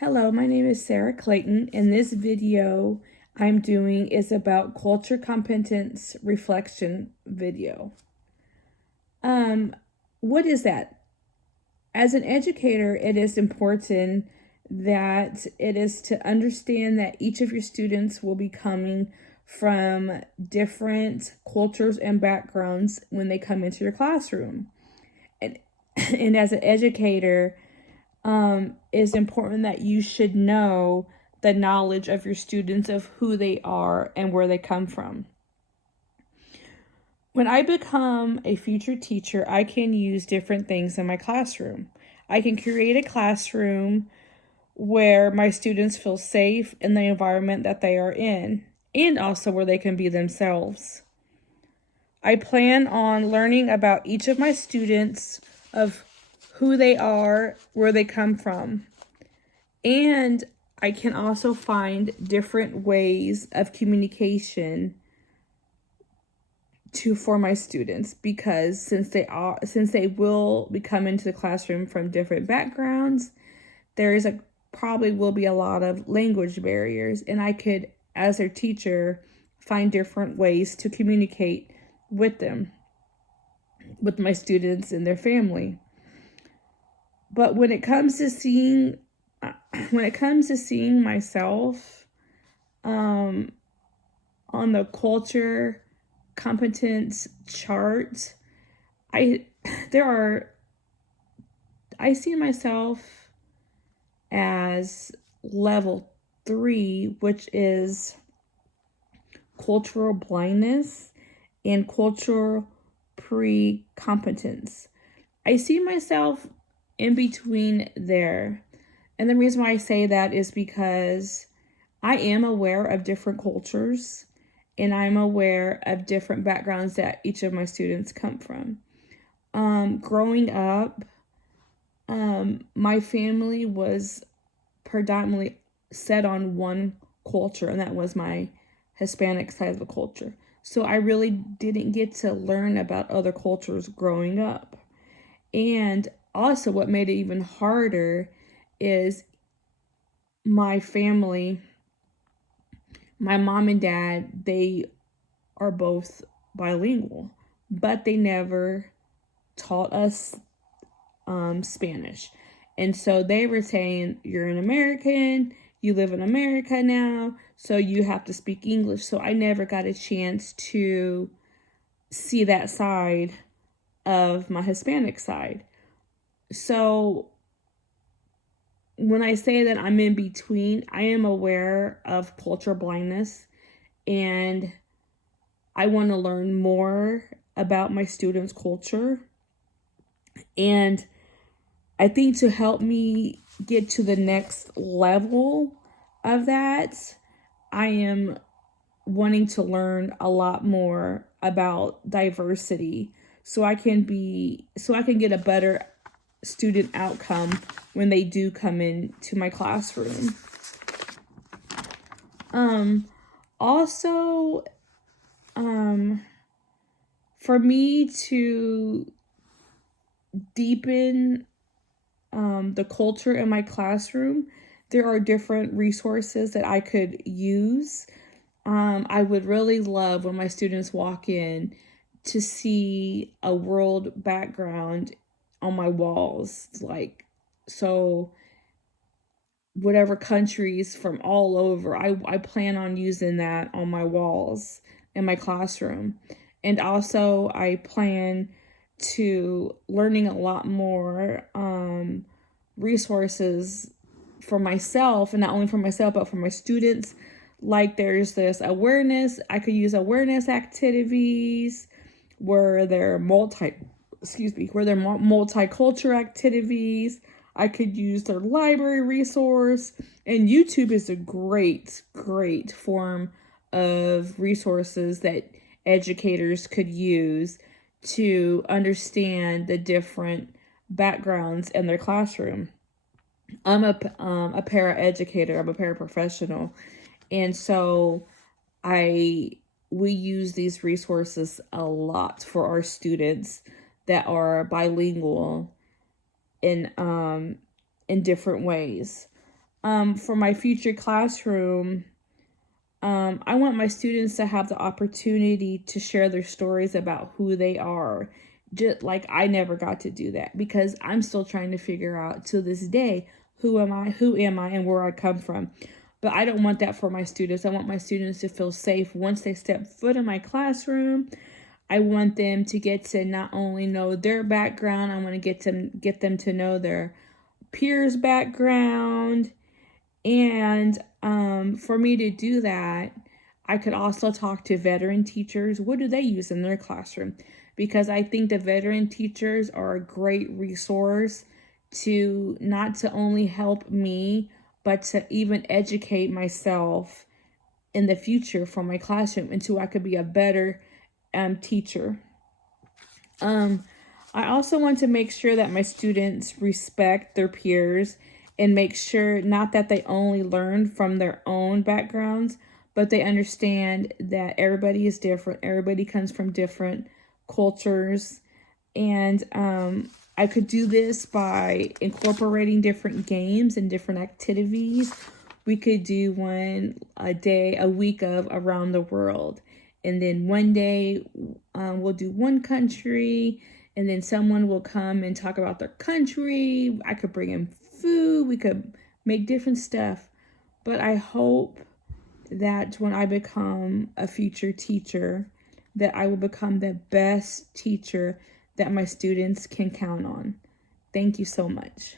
Hello, my name is Sarah Clayton, and this video I'm doing is about culture competence reflection video. What is that? As an educator, it is important that it is to understand that each of your students will be coming from different cultures and backgrounds when they come into your classroom. And, and as an educator, is important that you should know the knowledge of your students of who they are and where they come from. When I become a future teacher, I can use different things in my classroom. I can create a classroom where my students feel safe in the environment that they are in, and also where they can be themselves. I plan on learning about each of my students, of who they are, where they come from. And I can also find different ways of communication for my students, because since they will be coming into the classroom from different backgrounds, probably will be a lot of language barriers, and I could, as their teacher, find different ways to communicate with them, with my students and their family. But when it comes to seeing myself on the culture competence chart, I see myself as level 3, which is cultural blindness and cultural pre-competence. I see myself in between there. And the reason why I say that is because I am aware of different cultures, and I'm aware of different backgrounds that each of my students come from. Growing up, my family was predominantly set on one culture, and that was my Hispanic side of the culture. So I really didn't get to learn about other cultures growing up. And also, what made it even harder is my family, my mom and dad, they are both bilingual, but they never taught us Spanish. And so they were saying, you're an American, you live in America now, so you have to speak English. So I never got a chance to see that side of my Hispanic side. So when I say that I'm in between, I am aware of culture blindness, and I want to learn more about my students' culture. And I think to help me get to the next level of that, I am wanting to learn a lot more about diversity, so I can get a better student outcome when they do come into my classroom. Also, for me to deepen the culture in my classroom, there are different resources that I could use. I would really love when my students walk in to see a world background on my walls, so whatever countries from all over, I plan on using that on my walls in my classroom. And also I plan to learning a lot more resources for myself, and not only for myself but for my students. Like, there's this awareness, I could use awareness activities where they're multicultural activities. I could use their library resource, and YouTube is a great form of resources that educators could use to understand the different backgrounds in their classroom. I'm a paraeducator, I'm a paraprofessional, and so we use these resources a lot for our students that are bilingual in different ways. For my future classroom, I want my students to have the opportunity to share their stories about who they are. Just like I never got to do that because I'm still trying to figure out to this day, who am I, and where I come from. But I don't want that for my students. I want my students to feel safe once they step foot in my classroom. I want them to get to not only know their background, I want to get them to know their peers' background. And for me to do that, I could also talk to veteran teachers. What do they use in their classroom? Because I think the veteran teachers are a great resource to not to only help me, but to even educate myself in the future for my classroom until I could be a better teacher. I also want to make sure that my students respect their peers and make sure not that they only learn from their own backgrounds, but they understand that everybody is different. Everybody comes from different cultures. And I could do this by incorporating different games and different activities. We could do one a week of around the world. And then one day we'll do one country, and then someone will come and talk about their country. I could bring in food. We could make different stuff. But I hope that when I become a future teacher, that I will become the best teacher that my students can count on. Thank you so much.